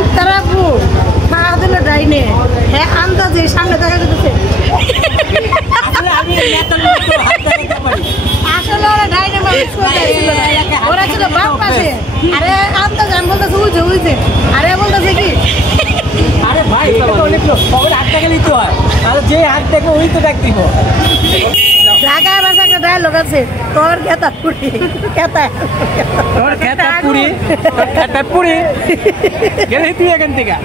ইফতারাপু খাওয়া দিল ডাইনে হ্যাঁ আন্দাজে সামনে দেখা যেতেছে আসলে ওরা ডাইনে মানুষ ওরা ছিল বাম পাশে আরে আন্দাজ আমি বলতেছে উইছে উইছে আরে বলতেছে কি আরে ভাই অনেক লোক খবর 8 টাকা নিতে হয় আর যে হাত থেকে ওই তো ডাক দিব ঢাকার ভাষা একটা ডায়লগ আছে তোর খেতা পুরি খেতা তোর খেতা পুরি তোর খেতা পুরি গেলে তুই এখান থেকে।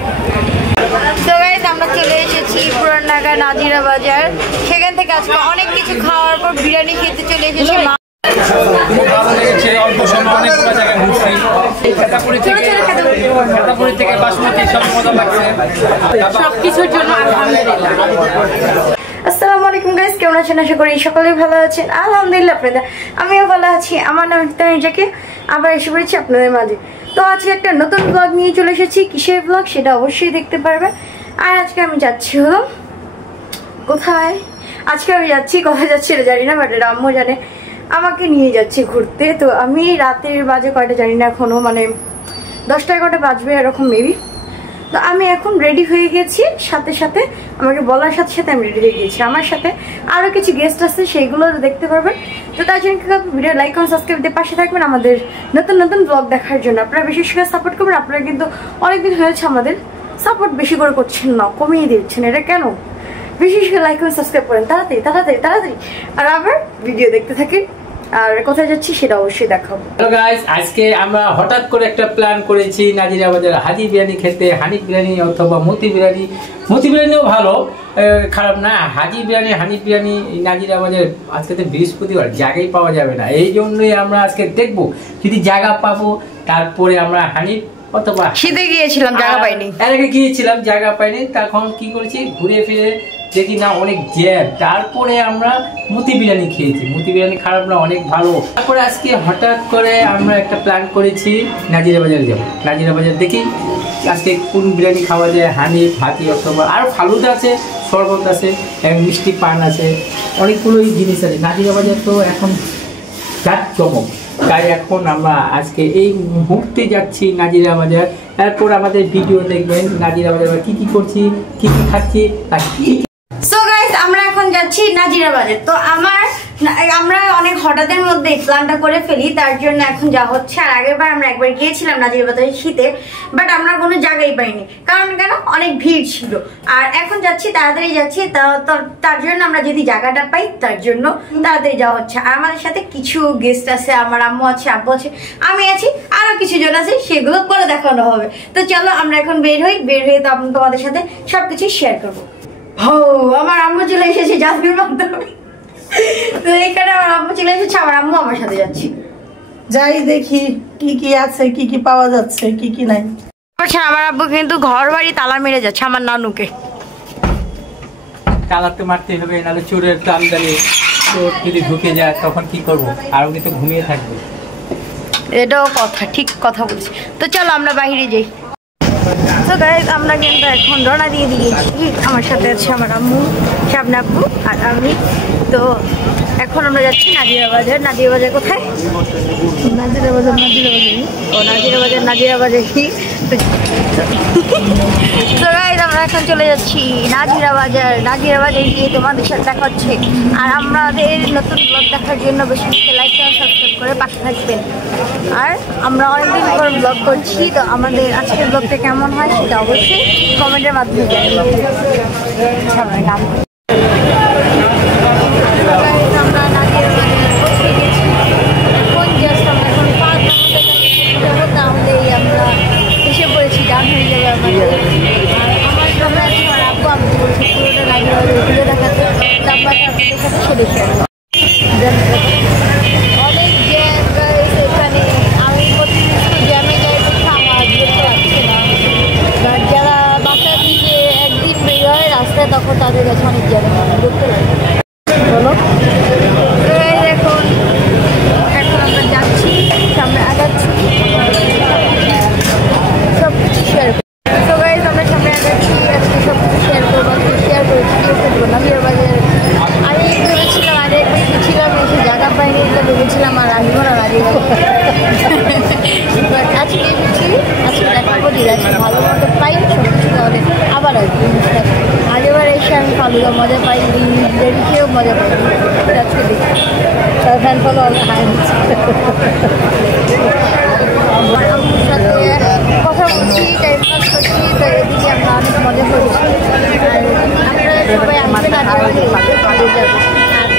তো গাইস আমরা চলে এসেছি পুরান ঢাকা নাজিরা বাজার। সেখান থেকে আজকে অনেক কিছু খাওয়ার পর বিরিয়ানি খেতে চলে এসেছি। ভালো লেগেছে অল্প সময় অনেকগুলো জায়গায় ঘুরছি খেতাপুরি থেকে বাসমতি সব মজা লাগছে সবকিছুর জন্য আলহামদুলিল্লাহ। আসসালামু আলাইকুম গাইস, কেমন আছেন? আশা করি সকলেই ভালো আছেন। আলহামদুলিল্লাহ আপনাদের আমিও ভালো আছি। আমার নাম ইফতারিজাকে আবার এসে পড়েছি আপনাদের মাঝে। তো আজকে একটা নতুন ব্লগ নিয়ে চলে এসেছি। কিসের ব্লগ সেটা অবশ্যই দেখতে পারবেন। আর আজকে আমি যাচ্ছি হলো কোথায়, আজকে আমি যাচ্ছি কোথায় যাচ্ছি এটা জানি না, বাট আম্মু জানে। আমাকে নিয়ে যাচ্ছি ঘুরতে। তো আমি রাতের বাজে কয়টা জানি না এখনো, মানে 10টা 11টা বাজবে এরকম মেবি। তো আমি এখন রেডি হয়ে গেছি, সাথে সাথে আমাকে বলার সাথে সাথে আমি রেডি হয়ে গেছি। আমার সাথে আরো কিছু গেস্ট আছে, সেইগুলো দেখতে পারবেন। তো তার জন্য ভিডিও লাইক এবং সাবস্ক্রাইব দিয়ে পাশে থাকবেন আমাদের নতুন নতুন ব্লগ দেখার জন্য। আপনারা বিশেষ করে সাপোর্ট করবেন। আপনারা কিন্তু অনেকদিন হয়েছে আমাদের সাপোর্ট বেশি করে করছেন না, কমিয়ে দিচ্ছেন। এটা কেন? বিশেষ করে লাইক এবং সাবস্ক্রাইব করেন তাড়াতাড়ি তাড়াতাড়ি তাড়াতাড়ি। আর আবার ভিডিও দেখতে থাকেন। আর কোথায় যাচ্ছি সেটা অবশ্যই দেখাবো। হ্যালো গাইস, আজকে আমরা হঠাৎ করে একটা প্ল্যান করেছি নাজিরা বাজার হাজি বিরিয়ানি খেতে। হানিফ বিরিয়ানি অথবা মতি বিরিয়ানি, মতি বিরিয়ানিও ভালো, খারাপ না। হাজি বিরিয়ানি হানিফ বিরিয়ানি নাজিরা বাজার আজকে তো বৃহস্পতিবার, জায়গায় পাওয়া যাবে না। এই জন্যই আমরা আজকে দেখবো যদি জায়গা পাবো, তারপরে আমরা হানিফ অথবা শীতে গিয়েছিলাম, জায়গা পাইনি। এর আগে গিয়েছিলাম, জায়গা পাইনি। তখন কি করেছি, ঘুরে ফিরে দেখি না অনেক জ্যাম, তারপরে আমরা মতি বিরিয়ানি খেয়েছি। মতি বিরিয়ানি খারাপ না, অনেক ভালো। তারপরে আজকে হঠাৎ করে আমরা একটা প্ল্যান করেছি নাজিরা বাজারে যাবো। নাজিরা বাজার দেখি আজকে কোন বিরিয়ানি খাওয়া যায়। হানিফ হাতি অথবা আরও ফালুদা আছে, শরবত আছে, মিষ্টি পান আছে, অনেকগুলোই জিনিস আছে। নাজিরা বাজার তো এখন যাক চমক, তাই এখন আমরা আজকে এই মুহূর্তে যাচ্ছি নাজিরা বাজার। তারপর আমাদের ভিডিও দেখবেন নাজিরা বাজার কি কি করছি, কি কি খাচ্ছি আর কি। সো গাইস, আমরা এখন যাচ্ছি নাজিরা বাজার। তো আমরা অনেক হঠাৎের মধ্যে প্ল্যানটা করে ফেলি, তার জন্য এখন যা হচ্ছে। আর আগেরবার আমরা একবার গিয়েছিলাম নাজিরা বাজারে শীতে, বাট আমরা কোনো জায়গাই পাইনি। কারণ কেন? অনেক ভিড় ছিল। আর এখন যাচ্ছি, তাড়াতাড়ি যাচ্ছি। তার জন্য আমরা যদি জায়গাটা পাই, তার জন্য তাড়াতাড়ি যাওয়া হচ্ছে। আর আমাদের সাথে কিছু গেস্ট আছে, আমার আম্মু আছে, আব্বু আছে, আমি আছি, আরো কিছু জন আছে, সেগুলো পরে দেখানো হবে। তো চলো আমরা এখন বের হই। বের হয়ে তো আমি তোমাদের সাথে সবকিছু শেয়ার করবো। আমার আম্মু চলে এসেছে জাজবির মাধ্যমে। তো এখানে আমার আম্মু চলে এসেছে, আমার আম্মু আমার সাথে যাচ্ছি। যাই দেখি কি কি আছে, কি কি পাওয়া যাচ্ছে, কি কি নাই। আমার আব্বু কিন্তু ঘর বাড়ি তালা মেরে যাচ্ছে আমার নানুকে। তালা তো মারতে হবে, নাহলে চোরের তো আমদানি, চোর যদি ঢুকে যায় তখন কি করবো? আর উনি তো ঘুমিয়ে থাকবে। এটাও কথা, ঠিক কথা বলছি। তো চলো আমরা বাইরে যাই। তো গাইস, আমরা কিন্তু এখন রওনা দিয়ে দিয়েছি। আমার সাথে আছে আমার আম্মু, সামনে আব্বু আর আমি। তো এখন আমরা যাচ্ছি নাজিরা বাজার। নাজিরা বাজার কোথায়? নাজিরা বাজার, নাজিরা বাজার। ও নাজিরা বাজার, নাজিরা বাজার কি? তো গাইস, আমরা এখন চলে যাচ্ছি নাজিরা বাজার। নাজিরা বাজার গিয়ে তোমাদের সাথে দেখা হচ্ছে। আর আমাদের নতুন ব্লগ দেখার জন্য বেশি বেশি লাইক এবং সাবস্ক্রাইব করে পাশে থাকবেন। আর আমরা অনেকদিন পর ব্লগ করছি, তো আমাদের আজকের ব্লগটা কেমন হয় সেটা অবশ্যই কমেন্টের মাধ্যমে জানাবেন। আমরা এসে পড়েছি, ডান হয়ে যাবে আমাদের। আমার সামনে আছে আমার আব্বু, আমি বলছি পুরোটা নাজিরা বাজার ঘুরে দেখাতে। তারপরে আপনাদের সাথে সেটা শেয়ার করবো। অনেক জ্যাম রয়েছে এখানে। আমি প্রতিদিন জ্যামে যাই, আমার যেতে পারছি না। যারা বাসার থেকে একদিন বের হয় রাস্তায়, তখন তাদের কাছে অনেক জ্যাম দেখতে লাগে। বলো, এখন আমরা যাচ্ছি, সামনে আগাচ্ছি, সব কিছু শেয়ার করবো। তো গাইস, আমরা সামনে আগাচ্ছি, আজকে সব কিছু শেয়ার করবো। শেয়ার করেছি নাজিরা বাজার। আমি ভেবেছিলাম আগে একবার গেছিলাম, এসে জায়গা পাইনি, তো ভেবেছিলাম আর আসবো না নাজিরা বাজার। বাট আজকে এসেছি, আজকে দেখাবো ডিরাজ ভালো মতো পাই সব কিছু, তাহলে আবার আসবো। আগেবার এসে আমি ফালুদা মজা পাই, খেয়েও মজা পাই। আজকে দেখি তার ফ্যান ফলো হাই হচ্ছে। আমার আম্মুর সাথে কথা বলছি, টাইম পাস করছি, তো এদিকে আমরা অনেক মজা করছি। আর আপনারা সবাই আসবেন, আর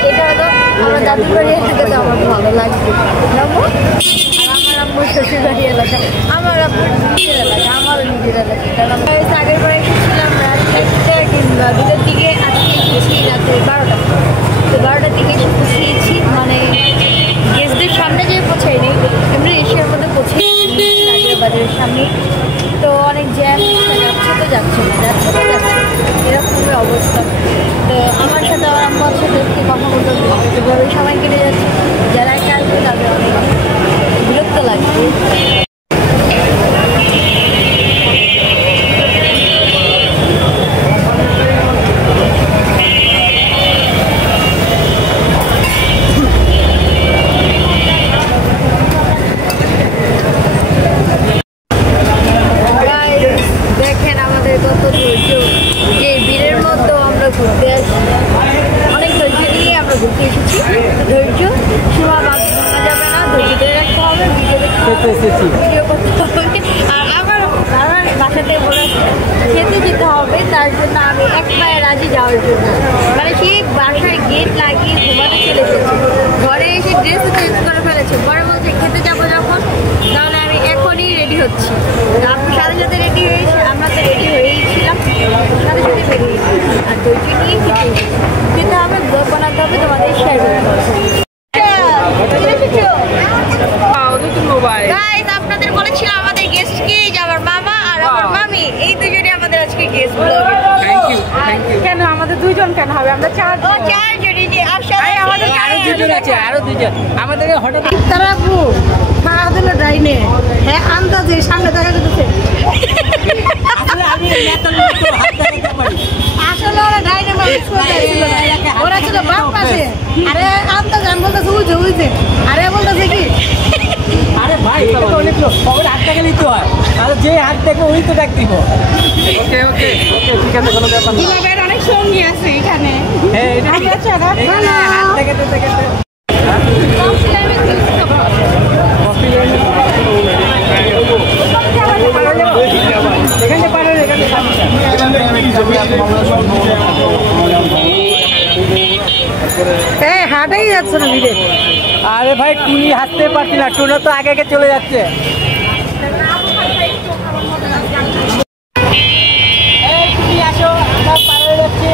এটা হলো আমার দাদুর বাড়ি এলাকা, তো আমার ভালো লাগবে। আর আমার আম্মুর শ্বশুর বাড়ি এলাকা, আমার আম্মুর নিজের এলাকা, আমারও নিজের এলাকা। কারণ আমরা আগের বারে এসেছিলাম রাত 1টা কিংবা 2টার দিকে, আজকে এসেছি রাতে 12টা। তো 12টার দিকে এসে পৌঁছিয়েছি, মানে গেস্টদের সামনে যেয়ে পৌঁছাইনি, এমনি এশিয়ার মধ্যে পৌঁছেছি নাজিরা বাজারের সামনে। তো অনেক জ্যাম, যাচ্ছে তো যাচ্ছে না, যাচ্ছে তো যাচ্ছে, এরকম অবস্থা। তো আমার সাথে আমার আম্মার সাথে কথা বলতে এভাবেই সময় কেটে যাচ্ছে। যারা একা আসবে তাদের অনেক বিরক্ত লাগবে। দেখেন আমাদের কত ধৈর্য, যে ভিড়ের মধ্যেও আমরা ঘুরতে আসি, অনেক ধৈর্য নিয়ে আমরা ঘুরতে এসেছি। ধৈর্য সীমা ভাঙা যাবে না, ধৈর্য ধরে রাখতে হবে, ভিডিও করতে হবে। আর আমার বাসাতে বলে খেতে যেতে হবে, তার জন্য আমি এক পায়ে রাজি যাওয়ার জন্য, মানে সেই বাসায় গেট লাগিয়ে ঘুমাতে চলে এসেছি। ঘরে এসে ড্রেসও চেঞ্জ করে ফেলেছে, পরে বলছে খেতে যাবো যখন, তাহলে আমি এখনই রেডি হচ্ছি। আপনার সাথে সাথে রেডি হয়েছে, আমরা তো রেডি হয়েইছিলাম, সাথে সাথে বেরিয়ে আর ধৈর্য নিয়ে খেতে হবে, ব্লগ বানাতে হবে, তোমাদের শেয়ার করতে হবে। আপনাদের বলেছিলাম আমাদের গেস্ট কি, আমার মামা আর আমার মামি, এই দুজনে আমাদের আজকে গেস্ট ব্লগ। কেন আমাদের দুইজন কেন হবে, আমরা চারজনই যে আমাদের আরো দুজন আছে, আরো দুজন আমাদের হঠাৎ তারা খাওয়া দিল ডাইনে, হ্যাঁ আন্দাজে সামনে দেখা যেতেছে। আসলে ওরা ডাইনে মানুষ ওরা ছিল বাপ পাশে, আরে আন্দাজে আমি বলতেছি উইছে উইছে, আরে বলতেছে কি আরে ভাই এটা তো অনেক লোক, ওর হাত থেকে নিতে হয়, আর যে হাত দেখবো ওই তো ডাক দিব। ওকে ওকে ওকে ঠিক আছে, কোনো ব্যাপার না। দুলাভাইয়ের অনেক সঙ্গী আছে এখানে। হ্যাঁ এটা এখানে হাত থেকে দিতে গেছে এখানে পারেন, এখানে হাটেই যাচ্ছে না ভিড়ে। আরে ভাই টুনি হাসতে পারছি না, টুনো তো আগে আগে চলে যাচ্ছে। আসো, আমরা পার হয়ে যাচ্ছি।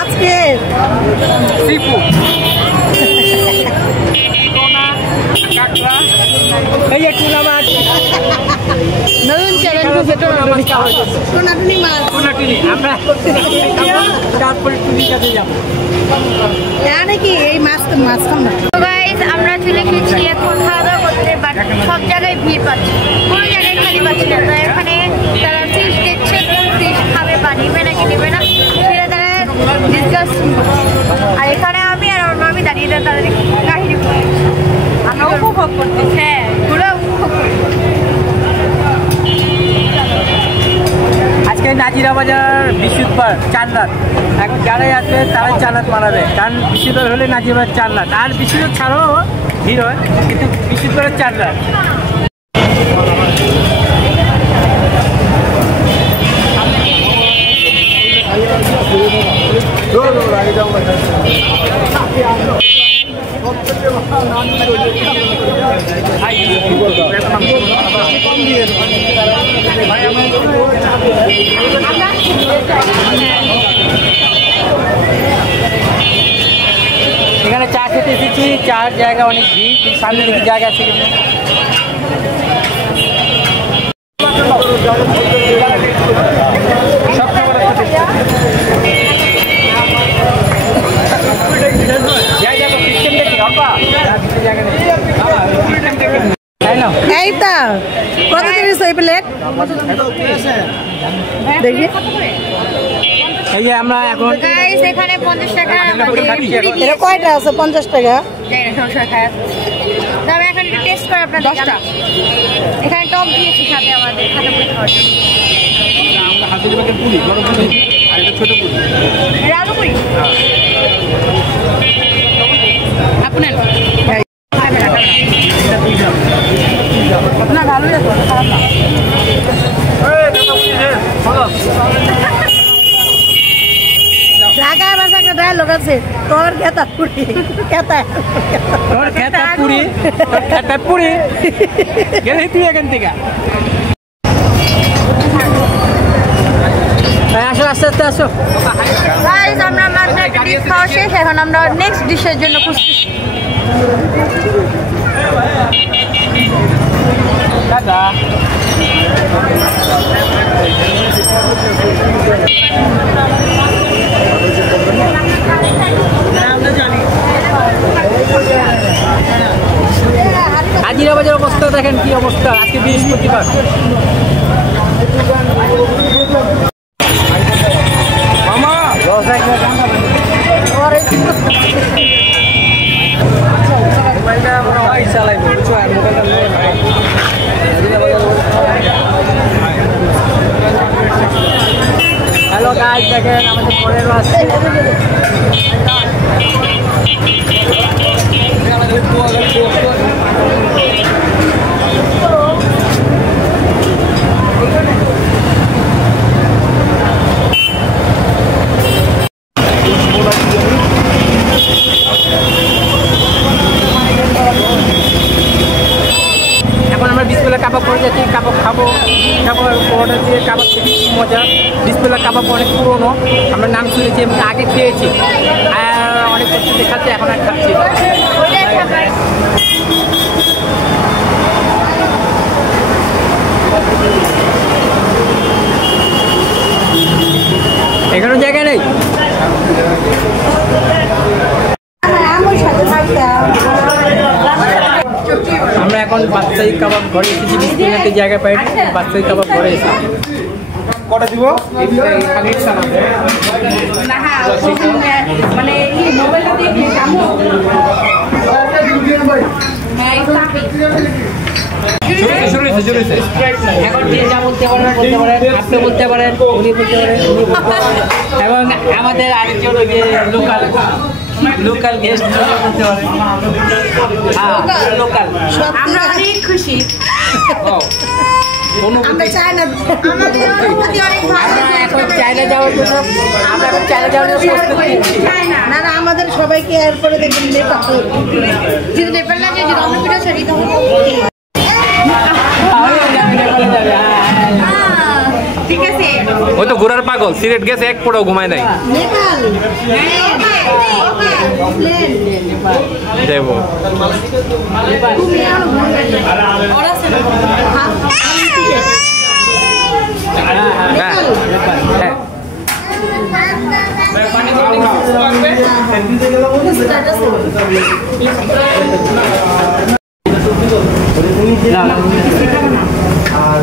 আজকে এই যে টুনা মাছ, নতুন চ্যালেঞ্জ সোনাটুনি মাছ, আমরা তারপরে টুনির কাছে যাবো। নাকি এই মাছ তো মাছ খাম না। আমরা চলে এসেছি এখন খাওয়া দাওয়া করতে, বাট সব জায়গায় ভিড় পাচ্ছি, কোনো জায়গায় খালি পাচ্ছি না। তো এখানে তারা ফিশ দেখছে, কোন ফিশ খাবে বা নিবে নাকি নেবে না সেটা তারা ডিসকাস। আর এখানে আমি আর আমার মামি দাঁড়িয়ে তাদের কাহিনী আমরা উপভোগ করতেছি। হ্যাঁ পুরো উপভোগ করছি। আজকে নাজিরা বাজার বৃহস্পতিবার চার রাত, এখন যারাই আসবে তারাই চার রাত মারাবে, কারণ বৃহস্পতিবার হলে নাজিরা বাজার চার রাত, আর বৃহস্পতিবার ছাড়াও ভিড় হয়, কিন্তু বৃহস্পতিবারের চার রাত। এখানে চা খেতে এসেছি, চার জায়গা অনেক ভিড়, সামনে দিকে জায়গা আছে কিন্তু যাই যাবো সিস্টেম দেখি অল্প এই তো কত দিয়েছো এই প্লেট দেখি এই যে আমরা এখন গাইস এখানে 50 টাকা এটা কয়টা আছে 50 টাকা তবে এখন একটু টেস্ট করে আপনার 10টা এখানে টক দিয়েছি সাথে আমাদের খাতা পুরি খাওয়ার জন্য আমরা হাতের বাকে পুরি গরম পুরি আর এটা ছোট পুরি রালু পুরি আপনার আপনার ভালো লাগে খারাপ না ঢাকা ভাষা কে ডায়লগ আছে তোর খেতা পুরি গেলে তুই এখান থেকে আসো আস্তে আস্তে আসো গাইস আমরা মাত্র একটা ডিশ খাওয়া শেষ এখন আমরা নেক্সট ডিশের জন্য খুঁজতেছি দাদা হাজিরা বাজার অবস্থা দেখেন কি অবস্থা আজকে বৃহস্পতিবার মামা হ্যালো গাইস দেখেন আমাদের পরের আসছে এখন আমরা বিসমিল্লাহ কাবাব করে যাচ্ছি কাবাব খাবো অর্ডার দিয়ে কাবাব খেতে খুব মজা বিসমিল্লাহ কাবাব অনেক পুরোনো আমরা নাম শুনেছি এবং আগে খেয়েছি আর অনেক কিছু দেখাচ্ছে এখন আর খাচ্ছি এখানে জায়গা নেই আমরা এখন বাদশাহী কাবাব ঘরে এসেছি বিসমিল্লাহতে জায়গা পাই বাদশাহী কাবাব ঘরে এসেছি কটা দিব মানে মোবাইলটা দিয়ে এখন যে যা বলতে পারেন আপনি বলতে পারেন উনি বলতে পারেন এবং আমাদের আরেকজন লোকাল গেস্ট বলতে পারেন লোকাল আমরা অনেক খুশি আমরা চাই না এখন চায়না যাওয়ার জন্য আমরা এখন চায়না যাওয়ার জন্য প্রস্তুত নিচ্ছি না না আমাদের সবাইকে এরপরে দেখবেন নেপাল যদি নেপাল না যায় যদি আমরা পিঠা ছাড়ি তখন ঠিক আছে ওই তো ঘোরার পাগল সিলেট গেছে এক পড়াও ঘুমায় নাই নেপাল দেবো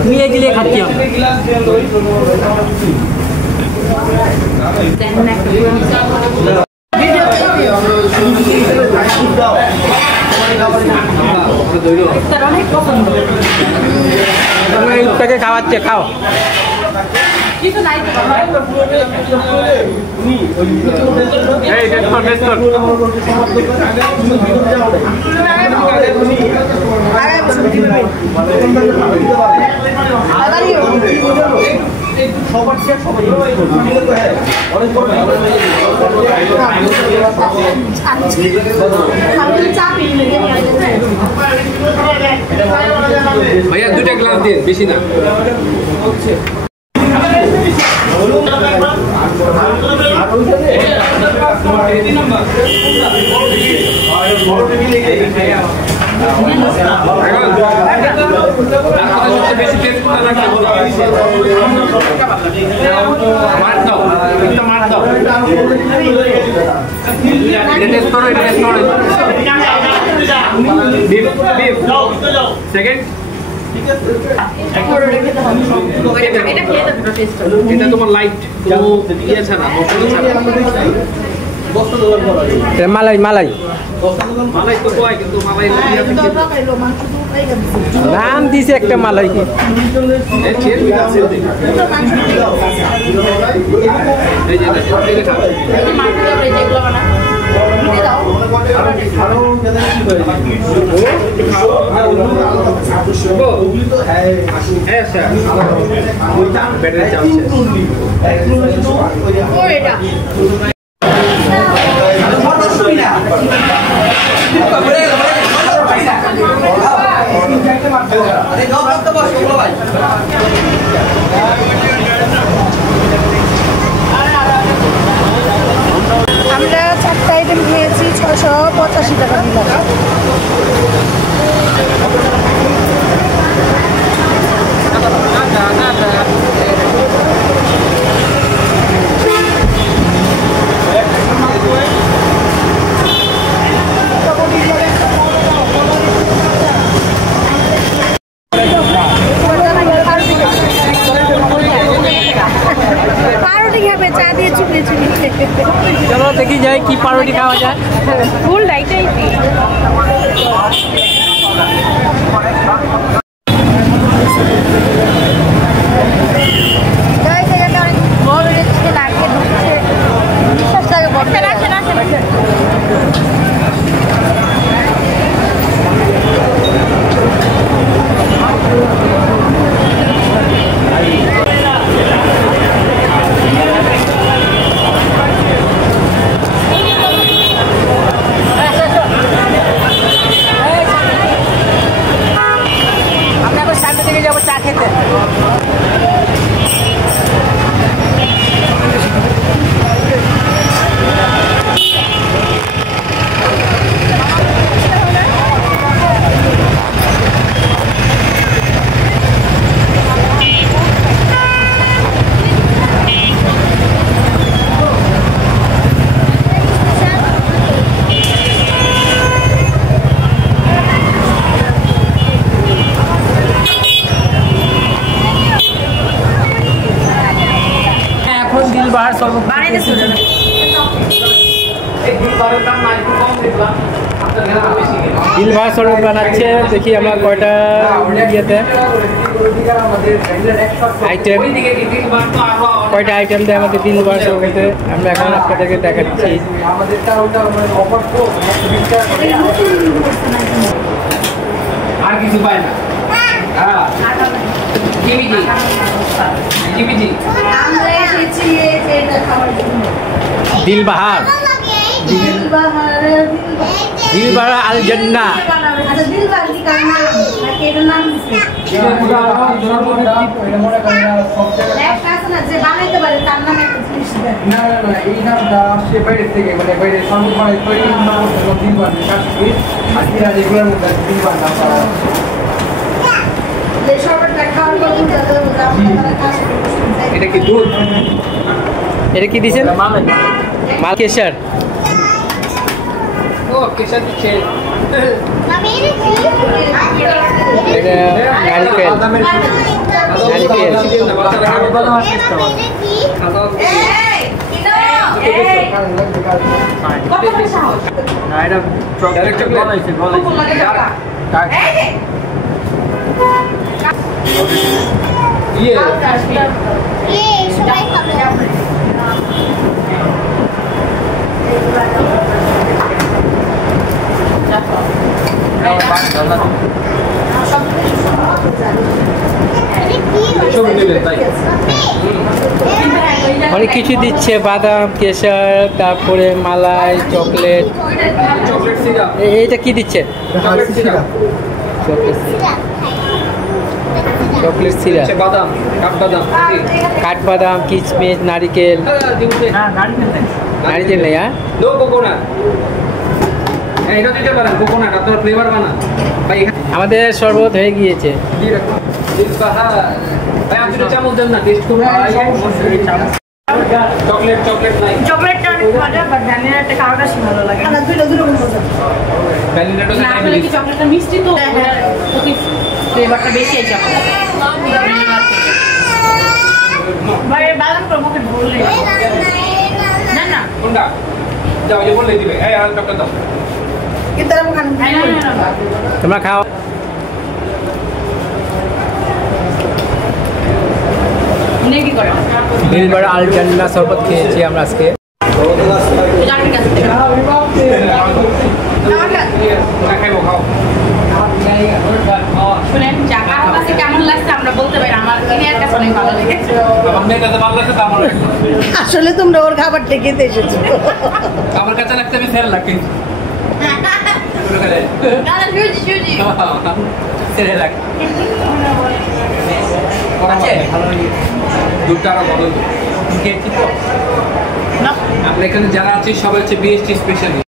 নিয়ে গেলে খাচ্ছি তাকে খাওয়াচ্ছে খাও ভাইয়া 2টা গ্লাস দিন বেশি না বেশি টেস্ট মার দাও এটা টেস্ট করো সেকেন্ড এটা তোমার লাইট কোনো ইয়ে ছাড়া মশলা ছাড়া মালাই মালাই মালাই তো কয় কিন্তু মালাই নাম দিছে একটা মালাই কি আমরা 4টা আইটেম খেয়েছি 685 টাকা দিলাম। চলো দেখি যাই কি পাউরুটি খাওয়া যায়। ফুল লাইটাই দিলবাহার শরবত দিলবাহার শরবত বানাচ্ছে। দেখি আমরা কয়টা ইয়েতে আইটেম কয়টা আইটেম দেয় আমাদের দিলবাহার শরবতে, আমরা এখন আপনাদেরকে দেখাচ্ছি। আর কিছু পায় না। দিলবাহার দিলবাহার আল জান্নাহ। এটা কি দুধ? এটা কি দিছেন? মাল কেশর। ও কেশর দিচ্ছে। এটা নারকেল অনেক কিছু দিচ্ছে, বাদাম, কেশর, তারপরে মালাই, চকলেট। এইটা কি দিচ্ছে? চকলেট সিরাপ, বাদাম, কাঠবাদাম, কিশমিশ, নারিকেল। নারিকেল নেই? হ্যাঁ, নো কোকোনাট। এটা দিতে পারেন, কোকোনাট আপনার ফ্লেভার বানান ভাই। আমাদের শরবত হয়ে গিয়েছে। ভাই আপনি চামচ দেন না, টেস্ট করুন। চকলেট নাই। চকলেটটা অনেক মজা, বাট ভ্যানিলাটা কারোর কাছে ভালো লাগে না। দুটো মজা। ভ্যানিলাটা না আসলে কি চকলেটটা মিষ্টি তো প্রতি ফ্লেভারটা বেশি আছে আমাদের বাইরে বাদাম করে মুখে ঢুকলে না না কোনটা যাও যে বলে দিবে এই আর চকলেট দাও কিন্তু আমি খান তোমরা খাও। উনি কি করে দিলবার আলজান্না শরবত খেয়েছি আমরা আজকে। জানি কাছে না খাইবো খাও শুনেন কারোর কাছে কেমন লাগছে আমরা বলতে পারি, আমার ইনিয়ার কাছে অনেক ভালো লেগেছে। আমার কাছে ভালো লাগছে আমার আসলে তোমরা ওর খাবারটা খেতে এসেছো। আমার কাছে লাগছে আমি ফেল লাগছে দাদা সুজি সুজি ছেড়ে লাগে আছে দুধটা আরো বড় খেয়েছি তো। না আমরা এখানে যারা আছি সবাই হচ্ছে বিএসটি স্পেশালি।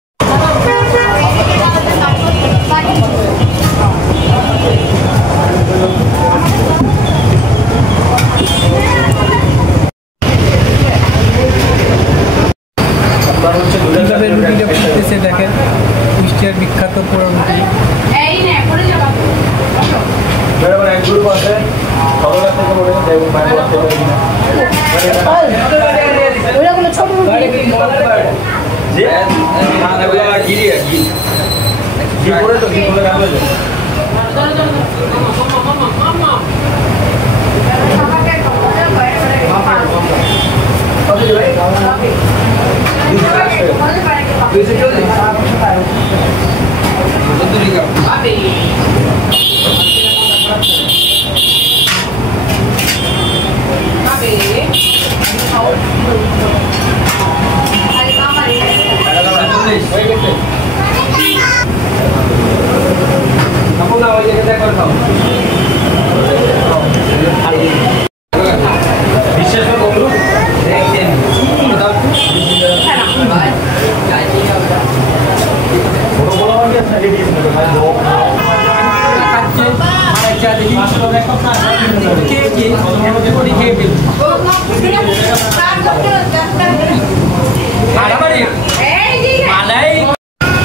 কিভাবে রুটিটা ফুটতেছে দেখেন, কুষ্টিয়ার বিখ্যাত পোড়া রুটি। এই নে করে যাবা ওইগুলো ছোট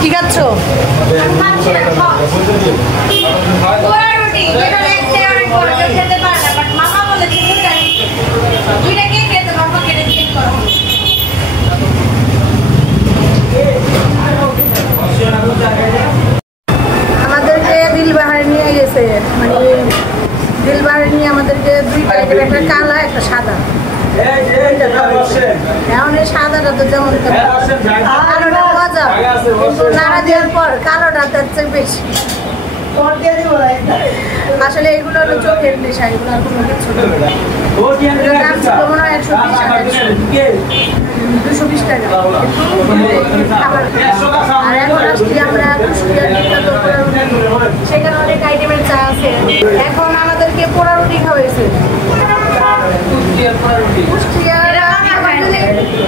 কি খাচ্ছ? আমাদেরকে দিলবাহারে নিয়ে গেছে, মানে দিলবাহারে নিয়ে আমাদেরকে দুইটা, একটা কালা একটা সাদা। এখন এই সাদাটা তো যেমন কালোটা মজা, কিন্তু নাড়া দেওয়ার পর কালোটা তার চেয়ে বেশি। আসলে এগুলো হলো চোখের নেশা, এগুলো আর কোনো কিছু দাম ছিল মনে হয় 220 টাকা। আর এখন আসছি আমরা কুষ্টিয়ার বিখ্যাত পোড়া রুটি, সেখানে অনেক আইটেমের চা আছে। এখন আমাদেরকে পোড়া রুটি খাওয়াইছে।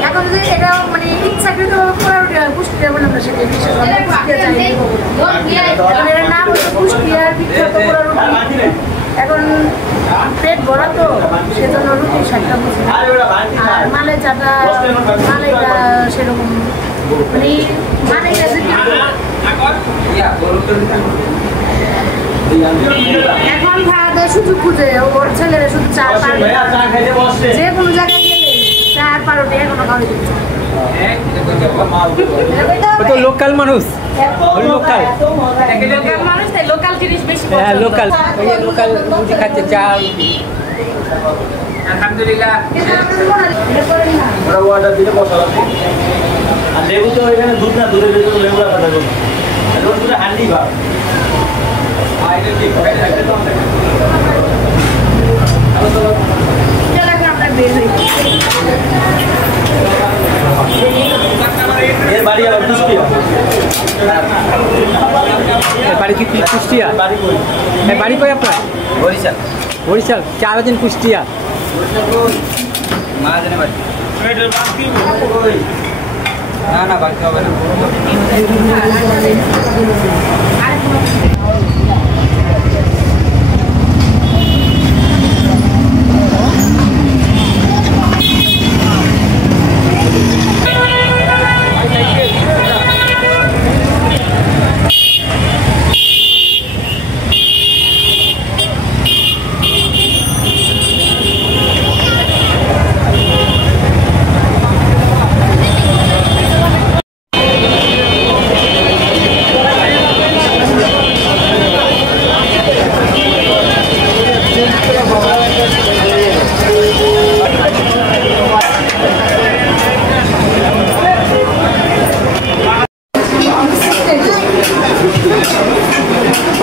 এখন যদি এটা মানে ইচ্ছাকৃত পোড়া রুটি হয়, কুষ্টিয়া বলে আমরা সেটা বিশেষ কুষ্টিয়া চাই। এটার নাম হচ্ছে কুষ্টিয়ার বিখ্যাত পোড়া রুটি। এখন পেট ভরা তো সেজন্য রুটি 60টা বসে, আর মালাই চাটা মালাইটা সেরকম মানে মালাইটা এখন খাওয়া দাওয়ার সুযোগ খুঁজে ওর ছেলেরা শুধু চা পারবে, যে কোনো জায়গায় গেলে চা আর পারোটি এখনো খাওয়া দিচ্ছে। লোকাল মানুষ, লোকাল মানুষ তাই লোকাল জিনিস বেশি হ্যাঁ, লোকাল লোকাল রুটি খাচ্ছে, চা রুটি। আলহামদুলিল্লাহ লেবু তো এখানে দুধ না, দুধের ভেতরে লেবু রাখা থাকবে দুধটা হান্ডি ভাব। এর বাড়ি আবার কুষ্টিয়া। বাড়ি কি কুষ্টিয়া? বাড়ি কই আপনার? বরিশাল। বরিশাল। 4 জন কুষ্টিয়া। না না বাকি হবে না।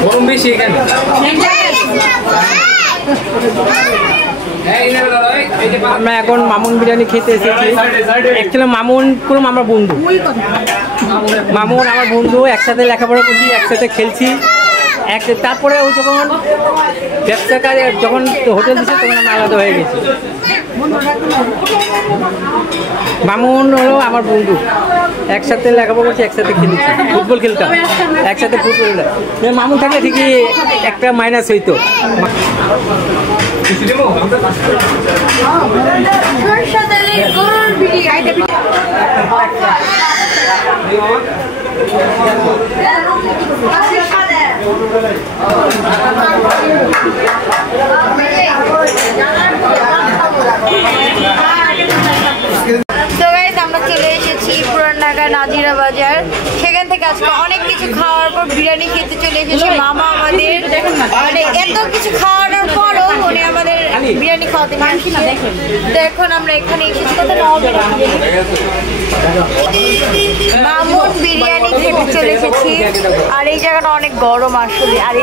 গরম বেশি এখানে। আমরা এখন মামুন বিরিয়ানি খেতে এসেছি। অ্যাকচুয়ালি মামুন পুরো আমার বন্ধু, মামুন আমার বন্ধু, একসাথে লেখাপড়া করছি, একসাথে খেলছি। তারপরে ওই যখন ব্যবসা কাজে যখন হোটেল দিচ্ছে তখন আমরা আলাদা হয়ে গেছি। মামুন হলো আমার বন্ধু, একসাথে লেখাপড়া করছি, একসাথে খেলেছি, ফুটবল খেলতাম একসাথে, ফুটবল খেলতাম। মামুন থাকলে ঠিকই একটা মাইনাস হইতো। আমরা চলে এসেছি পুরান ঢাকা নাজিরা বাজার। সেখান থেকে আজকে অনেক কিছু খাওয়ার পর বিরিয়ানি খেতে চলে এসেছি। মামা আমাদের মানে এত কিছু খাওয়ানোর পরও উনি আমাদের বিরিয়ানি খাওয়াতে পারছি না। এখন আমরা এখানে এসেছি, মামুন বিরিয়ানি খেতে চলে এসেছি। আর এই জায়গাটা অনেক গরম আসলে, আর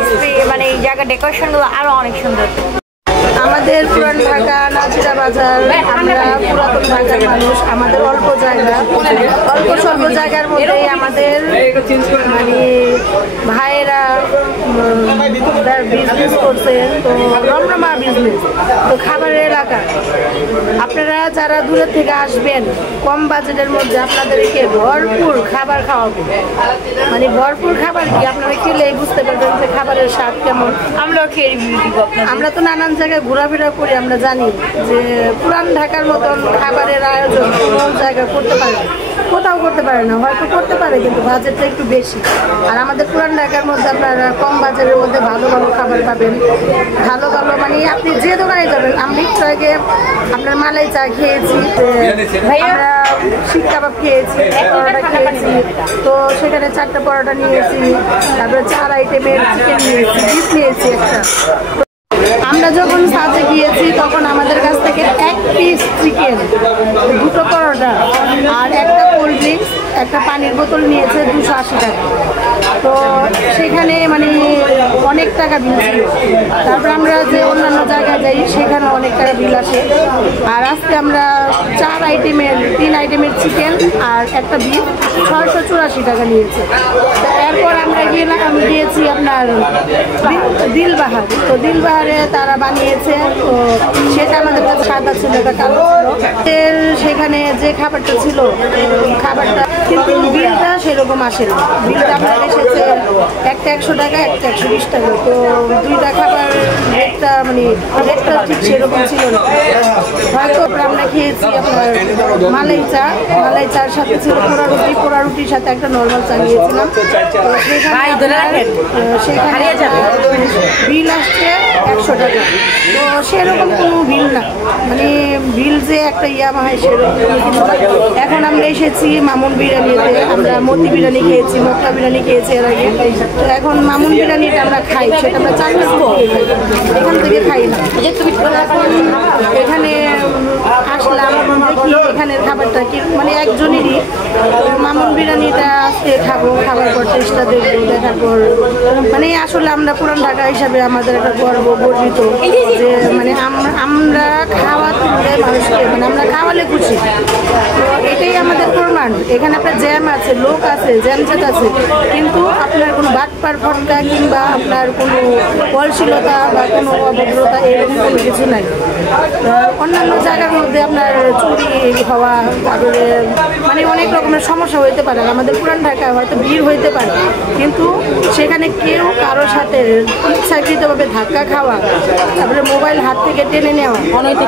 মানে এই জায়গা ডেকোরেশনগুলো আরো অনেক সুন্দর। আমাদের পুরান ঢাকা নাজিরা বাজার, আমরা পুরাতন ঢাকার মানুষ, আমাদের অল্প জায়গা, অল্প স্বল্প জায়গার মধ্যেই আমাদের মানে ভাইয়েরা বিজনেস করছে। তো রমরমা বিজনেস, তো খাবারের এলাকা। আপনারা যারা দূরের থেকে আসবেন কম বাজেটের মধ্যে আপনাদেরকে ভরপুর খাবার খাওয়াবো। মানে ভরপুর খাবার কি আপনারা খেলেই বুঝতে পারবেন যে খাবারের স্বাদ কেমন। আমরাও খেয়ে রিভিউ দিব। আমরা তো নানান জায়গায় ঘোরাফেরা করি, আমরা জানি যে পুরান ঢাকার মতন খাবারের আয়োজন কোনো জায়গায় করতে পারে না, কোথাও করতে পারে না, হয়তো করতে পারে কিন্তু বাজেটটা একটু বেশি। আর আমাদের পুরান ঢাকার মধ্যে আপনারা কম বাজারের মধ্যে ভালো ভালো খাবার পাবেন। ভালো ভালো মানে আপনি যে দোকানে যাবেন, আমি একটু আগে আপনার মালাই চা খেয়েছি, আমরা শিক কাবাব খেয়েছি, পরোটা খেয়েছি। তো সেখানে 4টা পরোটা নিয়েছি, তারপরে 4 আইটেমের চিকেন নিয়েছি, বিফ নিয়েছি একটা। আমরা যখন সাজে গিয়েছি তখন আমাদের কাছ থেকে 1 পিস চিকেন, 2টো পরোটা আর একটা কোল্ড ড্রিঙ্কস, একটা পানির বোতল নিয়েছে 280 টাকা। তো সেখানে মানে অনেক টাকা বিল ছিল। তারপর আমরা যে অন্যান্য জায়গায় যাই সেখানে অনেক টাকা বিল আসে। আর আজকে আমরা 3 আইটেমের চিকেন আর একটা বিফ 684 টাকা নিয়েছে। তো এরপর আমরা গিয়েছি আপনার দিলবাহার। তো দিলবাহারে তারা বানিয়েছে, তো সেটা আমাদের কাছে সাদা ছিল, এটা কালো ছিল। সেখানে যে খাবারটা ছিল খাবারটা কিন্তু বিলটা সেরকম আসে না। বিলটা আপনার এসেছে একটা 100 টাকা, একটা 120 টাকা। তো 2টা খাবার রেটটা মানে রেটটা ঠিক সেরকম ছিল না। হয়তো আমরা খেয়েছি আপনার মালাই চার সাথে ছিল পোড়া রুটির সাথে একটা নর্মাল চা নিয়েছিলাম। তো সেখানে বিল আসছে 100 টাকা। তো সেরকম কোনো বিল না, মানে বিল যে একটা হয় সেরকম কিন্তু। এখন আমরা এসেছি মামুন বিরিয়ানিতে, আমরা মতি বিরিয়ানি খেয়েছি, মক্কা বিরিয়ানি খেয়েছি এর আগে। তো এখন মামুন বিরিয়ানিটা আমরা খাই, সেটা আমরা 4 পিস এখান থেকে খাই না। এখন এখানে আসলাম, দেখি এখানের খাবারটা কি মানে একজনেরই। মামুন বিরিয়ানিটা আজকে খাবো, খাবার পর টেস্টটা দেখবো, দেখার পর মানে আসলে আমরা পুরান ঢাকা হিসাবে আমাদের একটা গর্বিত যে মানে আমরা খাওয়া তুললে মানুষকে মানে আমরা খাওয়ালে খুশি। তো এটাই আমাদের প্রমাণ। এখানে আপনার জ্যাম আছে, লোক আছে, জ্যামজেট আছে, কিন্তু আপনার কোনো বাটপার ফটকা কিংবা আপনার কোনো কলশীলতা বা কোনো অভদ্রতা এরকম কোনো কিছু নাই। অন্যান্য জায়গার মধ্যে আপনার চুরি হওয়া, তারপরে মানে অনেক রকমের সমস্যা হইতে পারে। আমাদের পুরান ঢাকায় হয়তো ভিড় হইতে পারে, কিন্তু সেখানে কেউ কারোর সাথে ইচ্ছাকৃতভাবে ধাক্কা খাওয়া, তারপরে মোবাইল হাত থেকে টেনে নেওয়া,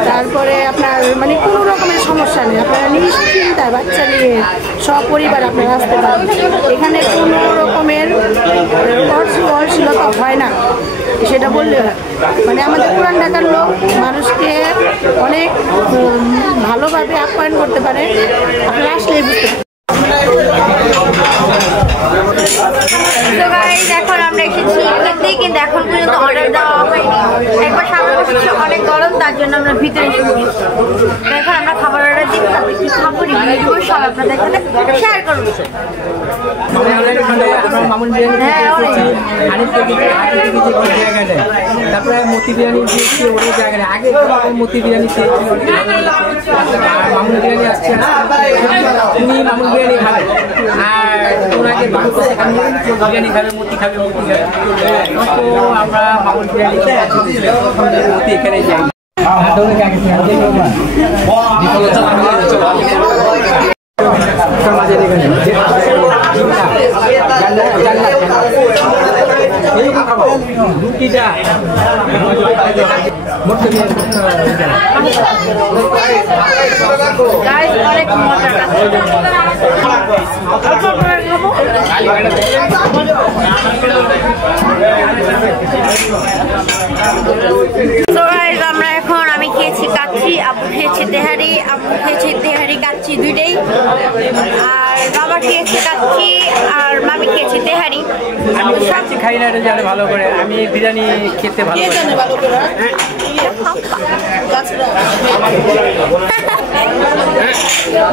তারপরে আপনার মানে কোনো রকমের সমস্যা নেই। আপনারা নিশ্চিন্তায় বাচ্চা নিয়ে সপরিবার আপনারা আসতে পারেন। এখানে কোনো রকমের অশ্লীলতা হয় না, সেটা বললে হয়। মানে আমাদের পুরান ঢাকার লোক মানুষকে অনেক ভালোভাবে আপ্যায়ন করতে পারে, আপনারা আসলেই বুঝতে পারেন। তো গাইস এখন আমরা এসেছি কিন্তু এখন পর্যন্ত অর্ডার দেওয়া হয়নি। একবার সামনে হচ্ছে অনেক গরম, তার জন্য আমরা ভিতরে এসে বসেছি। এখন আমরা খাবার অর্ডার দিব, তারপরে কি খাবো রিভিউ দিব সব আপনাদের সাথে শেয়ার করবো। মামুন বিরিয়ানি তারপরে মতি বিরিয়ানি দিয়েছি ওটা জায়গা নেই। আগে মতি বিরিয়ানি খেয়েছি আর মামুন বিরিয়ানি আসছে তুমি মামুন বিরিয়ানি খাবে আর ওনাকে বিরিয়ানি খাবে মতি খাবে তো আমরা মামুন বিরিয়ানি মতি এখানে যাই। আমরা এখন আমি খেয়েছি কাচ্চি, আব্বু খেয়েছি তেহারি, আব্বু খেয়েছি তেহারি কাচ্চি দুইটাই, আর বাবা খেয়েছে কাচ্চি আর মামি খেয়েছে তেহারি। আমি কাচ্চি খাই না এটা জানে ভালো করে, আমি বিরিয়ানি খেতে ভালো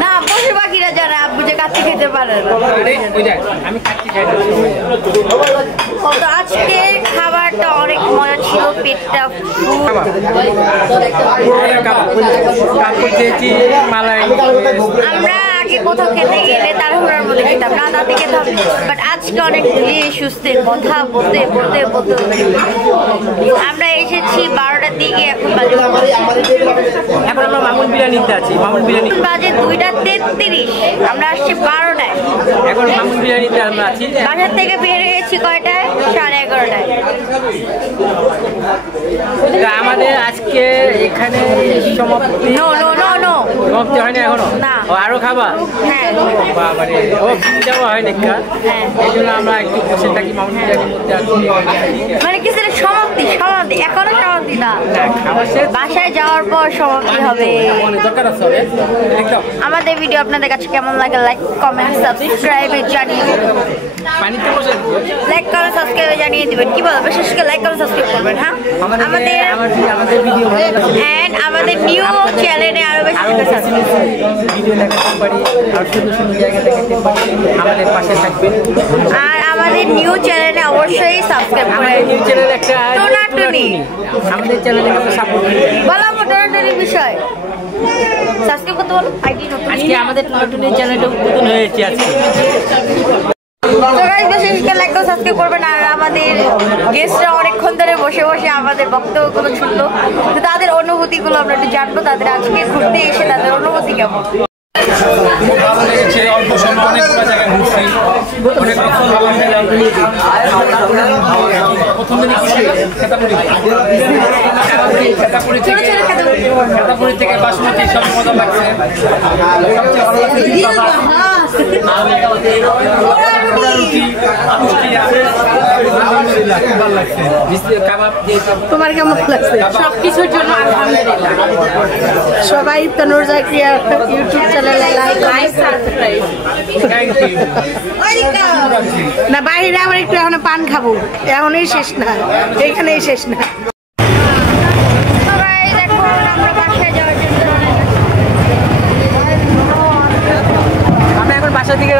না পশু পাখিরা জানে আব্বু যে কাচ্চি খেতে পারে না। আমি কাচ্চি খাই না। তো আজকে খাবারটা অনেক মজা ছিল, পেটটা আমরা আগে কোথাও খেতে গেলে তাড়াহুড়ার মধ্যে খেতাম না, তাতে খেতাম, বাট আজকে অনেক ধীরে সুস্থে কথা বলতে বলতে বলতে আমরা এসেছি 12টার দিকে। এখন আমরা মামুন বিরিয়ানিতে আছি। মামুন বিরিয়ানি বাজে 2:33, আমরা আসছি 12টায়। এখন মামুন বিরিয়ানিতে আমরা আছি। বাজার থেকে বের হয়েছি কয়টায়? 11:30টায়। আমাদের আজকে এখানে সমাপ্তি সমাপ্তি হয়নি এখনো না। আরো খাবা? হ্যাঁ বাবারে ও যাওয়া হয় নাকি? এই জন্য আমরা একটু বসে থাকি মামুন বিরিয়ানির মধ্যে আছি। মানে কি সেটা সমাপ্তি? সমাপ্তি এখনো সমাপ্তি না, বাসায় যাওয়ার পর সমাপ্তি হবে। আমাদের ভিডিও আপনাদের কাছে কেমন লাগে লাইক কমেন্ট সাবস্ক্রাইবে জানিয়ে দিবেন। লাইক কমেন্ট সাবস্ক্রাইবে জানিয়ে দিবেন। কি বলবো, বিশেষ করে লাইক কমেন্ট সাবস্ক্রাইব করবেন। হ্যাঁ আমাদের ভিডিও এন্ড আমাদের নিউ চ্যানেলে আরো বেশি ভিডিও দেখাতে পারি আর সুন্দর সুন্দর জায়গা দেখাতে পারি, আমাদের পাশে থাকবেন। আর আমাদের নিউ চ্যানেলে অবশ্যই সাবস্ক্রাইব করবেন। নিউ চ্যানেল একটা টোনাটুনি আমাদের চ্যানেলে একটা সাপোর্ট করবেন। বলো টোনাটুনির বিষয় সাবস্ক্রাইব করতে বলো। আইডি নতুন আজকে আমাদের টোনাটুনি চ্যানেলটা উদ্বোধন হয়েছে আজকে। লাইক করে সাবস্ক্রাইব করবেন। আর আমাদের গেস্টরা অনেকক্ষণ ধরে বসে বসে আমাদের বক্তব্যগুলো শুনলো, তো তাদের অনুভূতিগুলো আমরা একটু জানবো, তাদের আজকে ঘুরতে এসে তাদের অনুভূতি কেমন। খুব ভালো লেগেছে, অল্প সময় অনেকগুলো জায়গায় ঘুরছি, অনেক রকম ভালো প্রথম দিন খেতাপুরি থেকে বাসমতি সব মজা লাগছে। সবচেয়ে ভালো লাগছে তোমার কেমন লাগছে? সবকিছুর জন্য আলহামদুলিল্লাহ। সবাই তনুর জাকিয়া ইউটিউব চ্যানেলে লাইক সাবস্ক্রাইব। না বাইরে আবার একটু এখন পান খাবো, এখনই শেষ না, এখানেই শেষ না। আমরা এখন বাসা থেকে